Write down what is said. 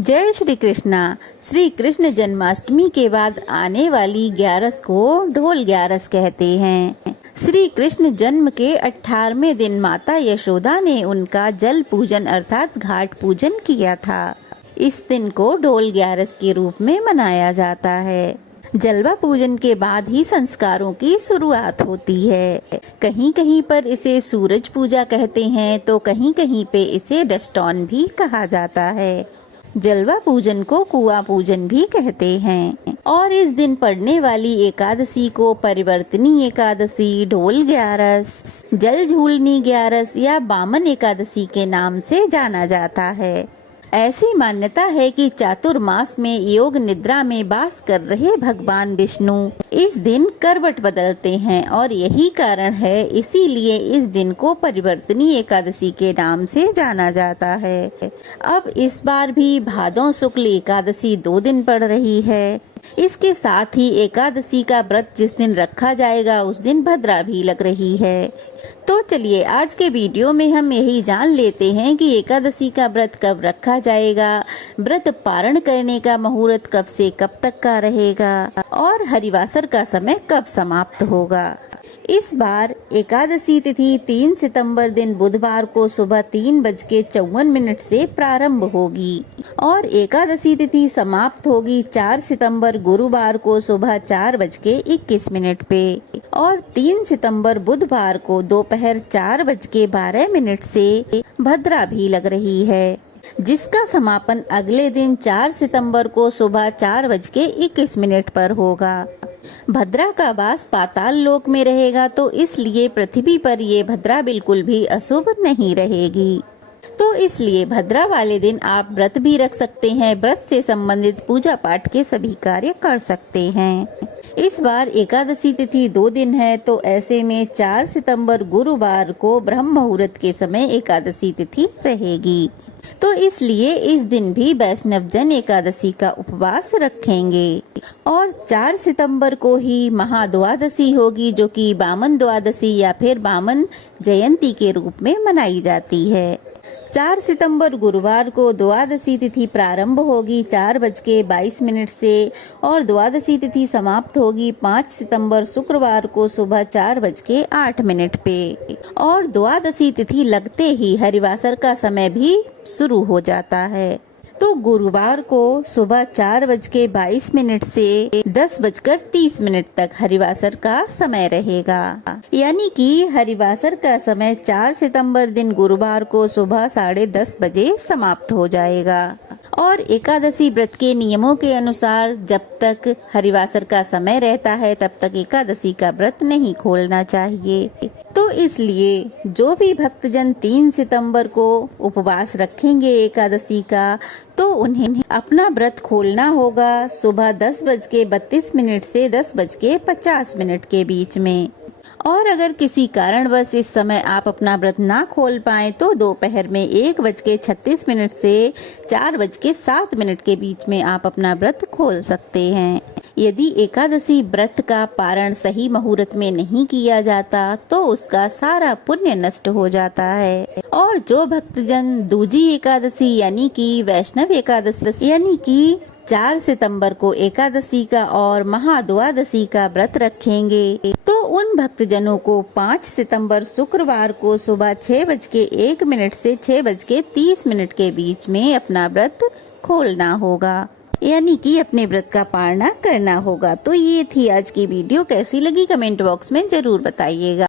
जय श्री कृष्णा। श्री कृष्ण जन्माष्टमी के बाद आने वाली 11 को ढोल 11 कहते हैं। श्री कृष्ण जन्म के 18वें दिन माता यशोदा ने उनका जल पूजन अर्थात घाट पूजन किया था। इस दिन को ढोल 11 के रूप में मनाया जाता है। जलवा पूजन के बाद ही संस्कारों की शुरुआत होती है। कहीं कहीं पर इसे सूरज पूजा कहते हैं तो कहीं कहीं पे इसे डस्टॉन भी कहा जाता है। जलवा पूजन को कुआं पूजन भी कहते हैं और इस दिन पड़ने वाली एकादशी को परिवर्तनी एकादशी, ढोल 11, जल झूलनी 11 या बामन एकादशी के नाम से जाना जाता है। ऐसी मान्यता है कि चातुर्मास में योग निद्रा में वास कर रहे भगवान विष्णु इस दिन करवट बदलते हैं और यही कारण है, इसीलिए इस दिन को परिवर्तनी एकादशी के नाम से जाना जाता है। अब इस बार भी भादौ शुक्ल एकादशी 2 दिन पड़ रही है। इसके साथ ही एकादशी का व्रत जिस दिन रखा जाएगा उस दिन भद्रा भी लग रही है। तो चलिए आज के वीडियो में हम यही जान लेते हैं कि एकादशी का व्रत कब रखा जाएगा, व्रत पारण करने का मुहूर्त कब से कब तक का रहेगा और हरिवासर का समय कब समाप्त होगा। इस बार एकादशी तिथि 3 सितंबर दिन बुधवार को सुबह 3:54 से प्रारंभ होगी और एकादशी तिथि समाप्त होगी 4 सितंबर गुरुवार को सुबह 4:21 पे और 3 सितंबर बुधवार को दोपहर 4:12 से भद्रा भी लग रही है, जिसका समापन अगले दिन 4 सितंबर को सुबह 4:21 पर होगा। भद्रा का वास पाताल लोक में रहेगा तो इसलिए पृथ्वी पर ये भद्रा बिल्कुल भी अशुभ नहीं रहेगी। तो इसलिए भद्रा वाले दिन आप व्रत भी रख सकते हैं, व्रत से संबंधित पूजा पाठ के सभी कार्य कर सकते हैं। इस बार एकादशी तिथि 2 दिन है तो ऐसे में 4 सितंबर गुरुवार को ब्रह्म मुहूर्त के समय एकादशी तिथि रहेगी। तो इसलिए इस दिन भी वैष्णव जन एकादशी का उपवास रखेंगे और 4 सितंबर को ही महाद्वादशी होगी, जो कि वामन द्वादशी या फिर वामन जयंती के रूप में मनाई जाती है। 4 सितंबर गुरुवार को द्वादशी तिथि प्रारंभ होगी 4:22 से और द्वादशी तिथि समाप्त होगी 5 सितंबर शुक्रवार को सुबह 4:08 पे और द्वादशी तिथि लगते ही हरिवासर का समय भी शुरू हो जाता है। तो गुरुवार को सुबह 4:22 से 10:30 तक हरिवासर का समय रहेगा, यानी कि हरिवासर का समय 4 सितंबर दिन गुरुवार को सुबह 10:30 बजे समाप्त हो जाएगा। और एकादशी व्रत के नियमों के अनुसार जब तक हरिवासर का समय रहता है तब तक एकादशी का व्रत नहीं खोलना चाहिए। तो इसलिए जो भी भक्तजन 3 सितंबर को उपवास रखेंगे एकादशी का, तो उन्हें अपना व्रत खोलना होगा सुबह 10:32 से 10:50 के बीच में। और अगर किसी कारणवश इस समय आप अपना व्रत ना खोल पाए तो दोपहर में 1:36 से 4:07 के बीच में आप अपना व्रत खोल सकते हैं। यदि एकादशी व्रत का पारण सही मुहूर्त में नहीं किया जाता तो उसका सारा पुण्य नष्ट हो जाता है। और जो भक्तजन दूजी एकादशी यानी कि वैष्णव एकादशी यानी कि 4 सितंबर को एकादशी का और महाद्वादशी का व्रत रखेंगे तो उन भक्तजनों को 5 सितंबर शुक्रवार को सुबह 6:01 से 6:30 के बीच में अपना व्रत खोलना होगा, यानी कि अपने व्रत का पालना करना होगा। तो ये थी आज की वीडियो, कैसी लगी कमेंट बॉक्स में जरूर बताइएगा।